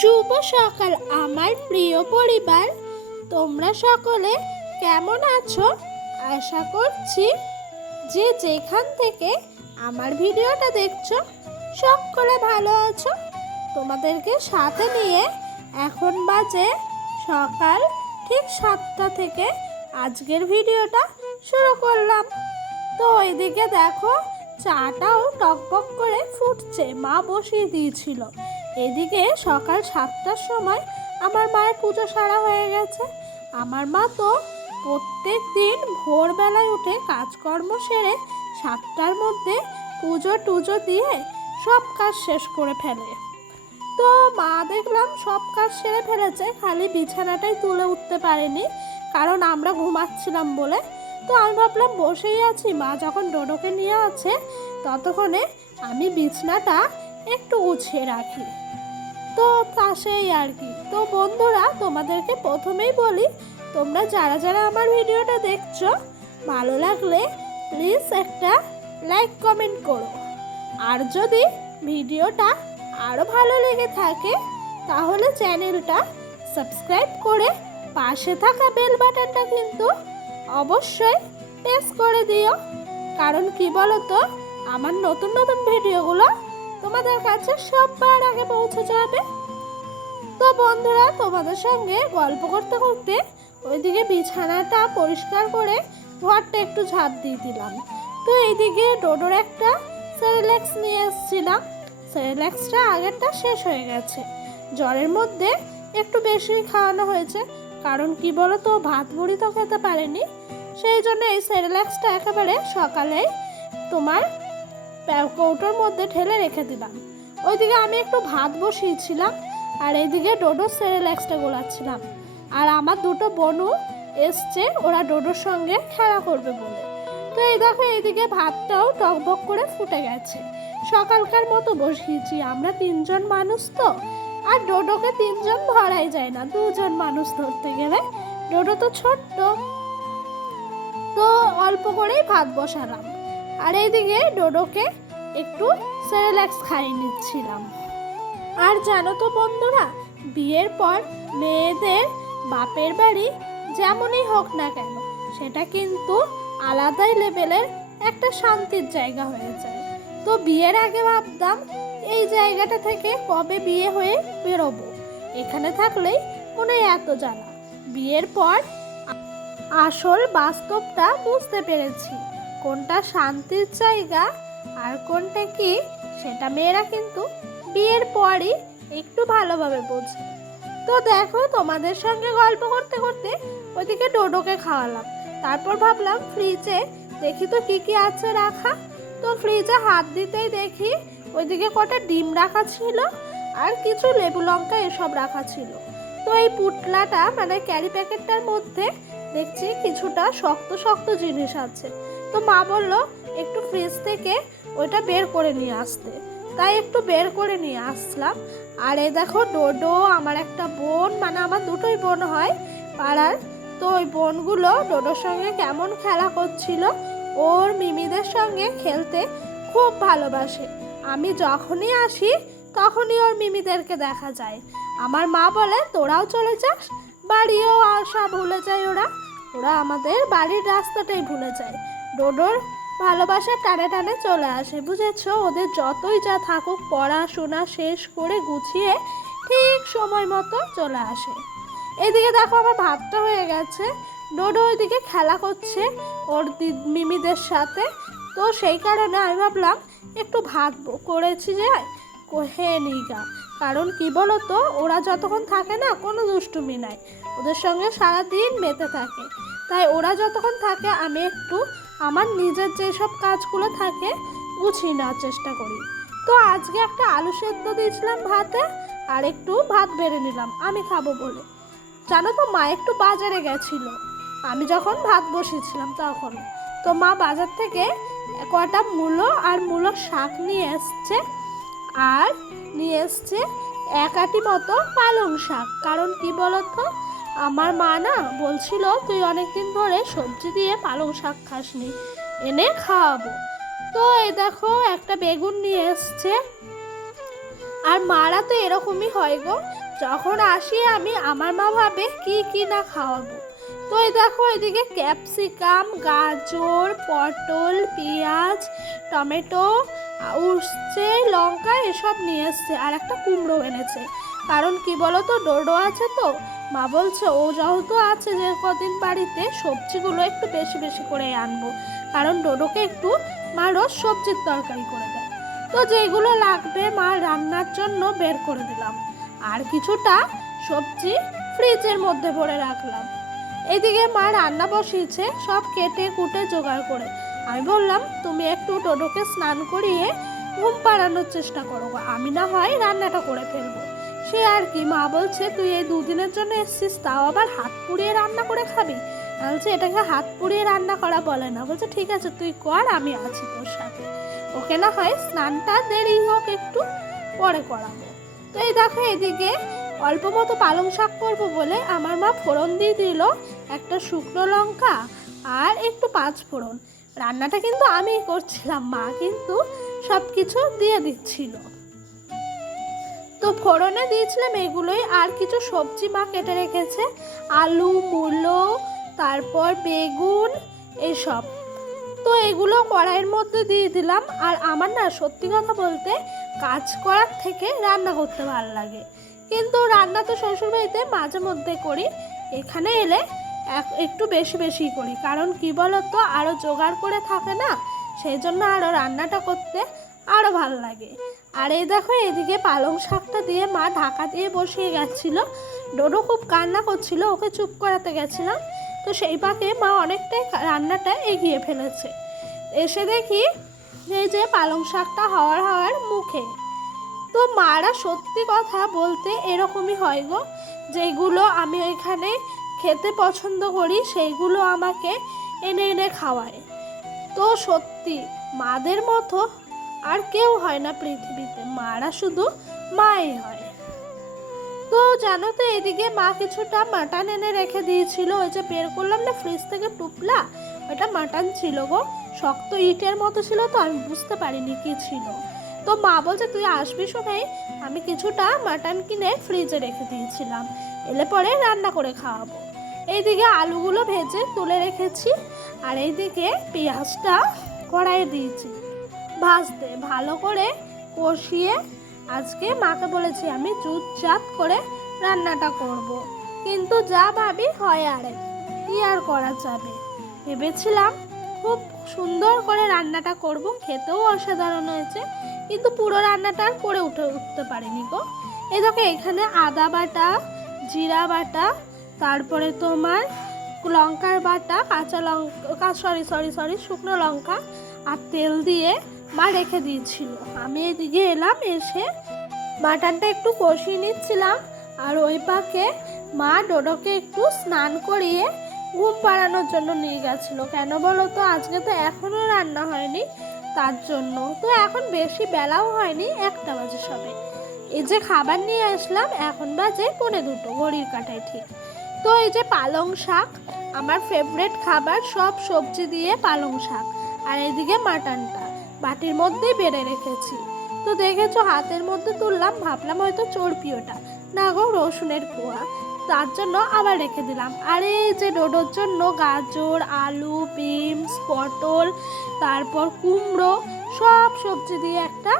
শুভ সকাল আমার প্রিয় পরিবার, তোমরা সকলে কেমন আছো? আশা করছি যে যেখান থেকে আমার ভিডিওটা দেখছো সকলে ভালো আছো। তোমাদেরকে সাথে নিয়ে এখন বাজে সকাল ঠিক 7টা থেকে আজকের ভিডিওটা শুরু করলাম। তো ওইদিকে দেখো চাটাও টকবক করে ফুটছে, মা বসিয়ে দিয়েছিল। এদিকে সকাল 7টার সময় আমার মায়ের পুজো সারা হয়ে গেছে। আমার মা তো প্রত্যেক দিন ভোরবেলায় উঠে কাজকর্ম সেরে 7টার মধ্যে পুজো টুজো দিয়ে সব কাজ শেষ করে ফেলে। তো মা দেখলাম সব কাজ সেরে ফেলেছে, খালি বিছানাটাই তুলে উঠতে পারেনি, কারণ আমরা ঘুমাচ্ছিলাম বলে। তো আমি ভাবলাম বসেই আছি, মা যখন ডোডোকে নিয়ে আছে ততক্ষণে আমি বিছানাটা একটু গুছিয়ে রাখি। তো তা সেই আর কি। তো বন্ধুরা, তোমাদেরকে প্রথমেই বলি, তোমরা যারা যারা আমার ভিডিওটা দেখছো ভালো লাগলে প্লিজ একটা লাইক কমেন্ট করো। আর যদি ভিডিওটা আরও ভালো লেগে থাকে তাহলে চ্যানেলটা সাবস্ক্রাইব করে পাশে থাকা বেল বাটনটা কিন্তু অবশ্যই প্রেস করে দিও, কারণ কি বলো তো, আমার নতুন নতুন ভিডিওগুলো তোমাদের কাছে সবার আগে পৌঁছে যাবে। তো বন্ধুরা, তোমাদের সঙ্গে গল্প করতে করতে ওইদিকে বিছানাটা পরিষ্কার করে ঘরটা একটু ঝাঁট দিয়ে দিলাম। তো এইদিকে ডোডোর একটা সেরেল্যাক্স নিয়ে এসেছিলাম। সেরেল্যাক্সটা আগেরটা শেষ হয়ে গেছে, জ্বরের মধ্যে একটু বেশি খাওয়ানো হয়েছে, কারণ কি বলো তো, ভাত মুড়ি তো খেতে পারেনি। সেই জন্য এই সেরেল্যাক্সটা একেবারে সকালে তোমার কৌটোর মধ্যে ঢেলে রেখে দিলাম। ওইদিকে আমি একটু ভাত বসিয়েছিলাম আর এইদিকে ডোডোর সেরেল্যাক্সটা গোলাচ্ছিলাম। আর আমার দুটো বোনও এসছে, ওরা ডোডোর সঙ্গে খেলা করবে বলে। তো এই দেখো এইদিকে ভাতটাও টকবক করে ফুটে গেছে। সকালকার মতো বসিয়েছি, আমরা 3জন মানুষ তো, আর ডোডোকে 3জন ধরাই যায় না, 2জন মানুষ ধরতে গেলে। ডোডো তো ছোট্ট, তো অল্প করেই ভাত বসালাম। আর এইদিকে ডোডোকে একটু সেরেল্যাক্স খাইয়ে নিচ্ছিলাম। আর জানো তো বন্ধুরা, বিয়ের পর মেয়েদের বাপের বাড়ি যেমনই হোক না কেন, সেটা কিন্তু আলাদাই লেভেলের একটা শান্তির জায়গা হয়ে যায়। তো বিয়ের আগে ভাবতাম এই জায়গাটা থেকে কবে বিয়ে হয়ে বেরোবো, এখানে থাকলেই মনে হয় এত জ্বালা। বিয়ের পর আসল বাস্তবটা বুঝতে পেরেছি, কোনটা শান্তির জায়গা আর কোনটা কি, সেটা মেয়েরা কিন্তু বিয়ের পরই একটু ভালোভাবে বোঝে। তো দেখো, তোমাদের সঙ্গে গল্প করতে করতে ওইদিকে ডোডোকে খাওয়ালাম। তারপর ভাবলাম ফ্রিজে দেখি তো কি কি আছে রাখা। তো ফ্রিজে হাত দিতেই দেখি ওইদিকে কটা ডিম রাখা ছিল আর কিছু লেবু লঙ্কা এসব রাখা ছিল। তো এই পুটলাটা মানে ক্যারি প্যাকেটটার মধ্যে দেখছি কিছুটা শক্ত শক্ত জিনিস আছে। তো মা বলল একটু ফ্রিজ থেকে ওইটা বের করে নিয়ে আসতে, তাই একটু বের করে নিয়ে আসলাম। আর এই দেখো ডোডো, আমার একটা বোন, মানে আমার দুটোই বোন হয় পাড়ার, তো ওই বোনগুলো ডোডোর সঙ্গে কেমন খেলা করছিল। ওর মিমিদের সঙ্গে খেলতে খুব ভালোবাসে, আমি যখনই আসি তখনই ওর মিমিদেরকে দেখা যায়। আমার মা বলে তোরাও চলে যাস, বাড়িও আসা ভুলে যায় ওরা, ওরা আমাদের বাড়ির রাস্তাটাই ভুলে যায়। ডোডোর ভালোবাসা টানে টানে চলে আসে, বুঝেছো? ওদের যতই যা থাকুক পড়াশোনা শেষ করে গুছিয়ে ঠিক সময় মতো চলে আসে। এইদিকে দেখো আমার ভাতটা হয়ে গেছে, ডোডো ওইদিকে খেলা করছে ওর মিমিদের সাথে। তো সেই কারণে আমি ভাবলাম একটু ভাত করেছি যে খেয়ে নিই গা, কারণ কি বলো তো, ওরা যতক্ষণ থাকে না কোনো দুষ্টুমি নাই, ওদের সঙ্গে সারাদিন মেতে থাকে। তাই ওরা যতক্ষণ থাকে আমি একটু আমার নিজের যেসব কাজগুলো থাকে গুছিয়ে নেওয়ার চেষ্টা করি। তো আজকে একটা আলু সেদ্ধ দিয়েছিলাম ভাতে, আর একটু ভাত বেড়ে নিলাম আমি খাবো বলে। জানো তো, মা একটু বাজারে গেছিল আমি যখন ভাত বসিয়েছিলাম তখন। তো মা বাজার থেকে কটা মূলো আর মূলো শাক নিয়ে এসছে, আর নিয়ে এসছে 1 আঁটি মতো পালং শাক। কারণ কি বলতো, আমার মা না বলছিল তুই অনেকদিন ধরে সবজি দিয়ে পালং শাক খাসনি, এনে খাওয়াবো। তো এই দেখো একটা বেগুন নিয়ে এসছে, আর মারা তো এরকমই হয় গো, যখন আসি আমি আমার মা ভাবে কি কি না খাওয়াবো। তো এই দেখো এদিকে ক্যাপসিকাম, গাজর, পটল, পেঁয়াজ, টমেটো, উচ্ছে, লঙ্কা এসব নিয়ে এসছে, আর একটা কুমড়ো এনেছে। কারণ কি বলো তো, ডোডো আছে তো, মা বলছে ও যেহেতু আছে যে কদিন বাড়িতে, সবজিগুলো একটু বেশি বেশি করে আনবো, কারণ ডোডোকে একটু মা রোজ সবজির তরকারি করে দেয়। তো যেগুলো লাগবে মা রান্নার জন্য বের করে দিলাম, আর কিছুটা সবজি ফ্রিজের মধ্যে ভরে রাখলাম। এদিকে মা রান্না বসিয়েছে সব কেটে কুটে জোগাড় করে। আমি বললাম তুমি একটু ডোডোকে স্নান করিয়ে ঘুম পাড়ানোর চেষ্টা করো, আমি না হয় রান্নাটা করে ফেলবো। সে আর কি, মা বলছে তুই এই দুদিনের জন্য এসছিস, তাও আবার হাত পুড়িয়ে রান্না করে খাবি। বলছে এটাকে হাত পুড়িয়ে রান্না করা বলে না। বলছে ঠিক আছে তুই কর, আমি আছি তোর সাথে, ওকে না হয় স্নানটা দেরি হোক একটু পরে করাবো। তো এই দেখো এদিকে অল্প মতো পালং শাক করবো বলে আমার মা ফোড়ন দিয়ে দিল একটা শুকনো লঙ্কা আর একটু 5 ফোড়ন। রান্নাটা কিন্তু আমিই করছিলাম, মা কিন্তু সব কিছু দিয়ে দিচ্ছিল। তো ফোড়নে দিয়েছিলাম এগুলোই, আর কিছু সবজি মা কেটে রেখেছে, আলু, মূলো, তারপর বেগুন এসব। তো এগুলো কড়াইয়ের মধ্যে দিয়ে দিলাম। আর আমার না সত্যি কথা বলতে কাজ করার থেকে রান্না করতে ভালো লাগে, কিন্তু রান্না তো শ্বশুরবাড়িতে মাঝে মধ্যে করি, এখানে এলে একটু বেশি বেশি করি। কারণ কি বলতো, আরও জোগাড় করে থাকে না, সেই জন্য আরও রান্নাটা করতে আরও ভালো লাগে। আর এই দেখো এদিকে পালং শাকটা দিয়ে মা ঢাকা দিয়ে বসিয়ে গেছিলো। ডোডো খুব কান্না করছিল, ওকে চুপ করাতে গেছিলাম। তো সেই পাকে মা অনেকটাই রান্নাটা এগিয়ে ফেলেছে। এসে দেখি এই যে পালং শাকটা হওয়ার মুখে। তো মারা সত্যি কথা বলতে এরকমই হয় গো, যেগুলো আমি ওইখানে খেতে পছন্দ করি সেইগুলো আমাকে এনে এনে খাওয়ায়। তো সত্যি মাদের মতো আর কেউ হয় না পৃথিবীতে, মারা শুধু মাই হয়। তো জানো তো এদিকে মা কিছুটা মাটন এনে রেখে দিয়েছিল, ওই যে বের করলাম না ফ্রিজ থেকে টুপলা, ওটা মাটন ছিল গো, শক্ত ইটের মতো ছিল, তো আমি বুঝতে পারিনি কি ছিল। তো মা বলছে তুই আসবি শোনাই, আমি কিছুটা মাটন কিনে ফ্রিজে রেখে দিয়েছিলাম, এলে পরে রান্না করে খাওয়াবো। এইদিকে আলুগুলো ভেজে তুলে রেখেছি, আর এইদিকে পেঁয়াজটা কড়াইয়ে দিয়েছি ভাজতে, ভালো করে কষিয়ে আজকে মাকে বলেছি আমি চুপচাপ করে রান্নাটা করব, কিন্তু যা ভাবি হয় আরে কি আর করা যাবে। ভেবেছিলাম খুব সুন্দর করে রান্নাটা করব, খেতেও অসাধারণ হয়েছে, কিন্তু পুরো রান্নাটা আর করে উঠতে পারিনি গো। এই দেখো এখানে আদা বাটা, জিরা বাটা, তারপরে তোমার লঙ্কার বাটা, কাঁচা লঙ্কা সরি শুকনো লঙ্কা আর তেল দিয়ে মা রেখে দিয়েছিল। আমি এদিকে এলাম, এসে মাটনটা একটু কষিয়ে নিচ্ছিলাম, আর ওই পাকে মা ডোডোকে একটু স্নান করিয়ে ঘুম পাড়ানোর জন্য নিয়ে গেছিলো। কেন বলো তো, আজকে তো এখনও রান্না হয়নি, তার জন্য। তো এখন বেশি বেলাও হয়নি, 1টা বাজে সবে। এই যে খাবার নিয়ে আসলাম, এখন বাজে 1:45 ঘড়ির কাঁটায় ঠিক। তো এই যে পালং শাক, আমার ফেভারিট খাবার, সব সবজি দিয়ে পালং শাক, আর এইদিকে মাটনটা বাটির মধ্যেই বেড়ে রেখেছি। তো দেখেছো হাতের মধ্যে তুললাম, ভাবলাম হয়তো চর্বি, ওটা না গো রসুনের কোয়া, তার জন্য আবার রেখে দিলাম। আর এই যে ডোডোর জন্য গাজর, আলু, বিনস, পটল, তারপর কুমড়ো, সব সবজি দিয়ে একটা